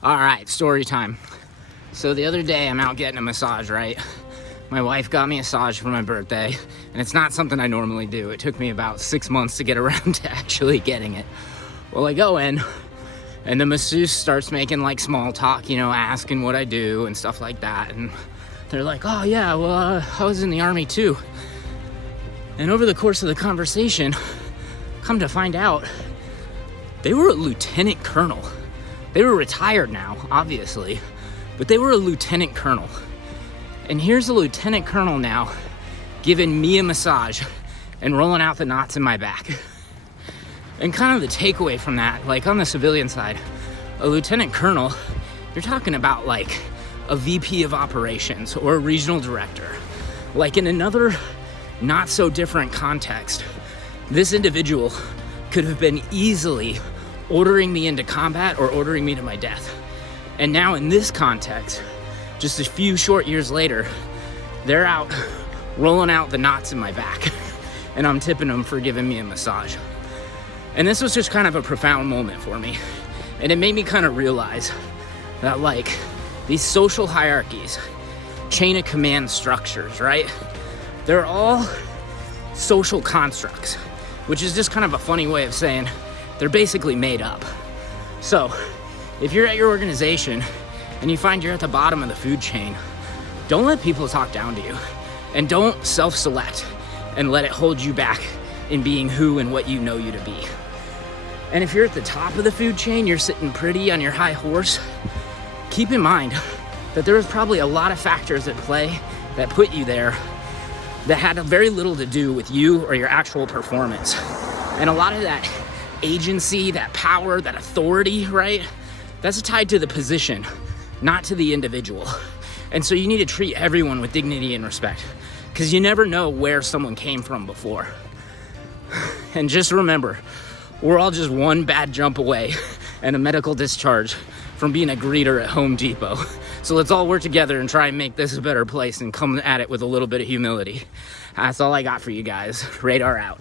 All right, story time. So the other day I'm out getting a massage, right? My wife got me a massage for my birthday, and it's not something I normally do. It took me about 6 months to get around to actually getting it. Well, I go in, and the masseuse starts making like small talk, asking what I do and stuff like that. And they're like, oh yeah, well, I was in the Army too. And over the course of the conversation, come to find out, they were a lieutenant colonel. They were retired now, obviously, but they were a lieutenant colonel. And here's a lieutenant colonel now giving me a massage and rolling out the knots in my back. And kind of the takeaway from that, like on the civilian side, a lieutenant colonel, you're talking about like a VP of operations or a regional director. Like in another not so different context, this individual could have been easily ordering me into combat or ordering me to my death. And now in this context, just a few short years later, they're out rolling out the knots in my back and I'm tipping them for giving me a massage. And this was just kind of a profound moment for me. And it made me kind of realize that like these social hierarchies, chain of command structures, right? They're all social constructs, which is just kind of a funny way of saying they're basically made up. So if you're at your organization and you find you're at the bottom of the food chain, don't let people talk down to you, and don't self-select and let it hold you back in being who and what you know you to be. And if you're at the top of the food chain, you're sitting pretty on your high horse, keep in mind that there was probably a lot of factors at play that put you there that had very little to do with you or your actual performance. And a lot of that agency, that power, that authority, right? That's tied to the position, not to the individual. And so you need to treat everyone with dignity and respect, because you never know where someone came from before. And just remember, we're all just one bad jump away and a medical discharge from being a greeter at Home Depot. So let's all work together and try and make this a better place and come at it with a little bit of humility. That's all I got for you guys. Radar out.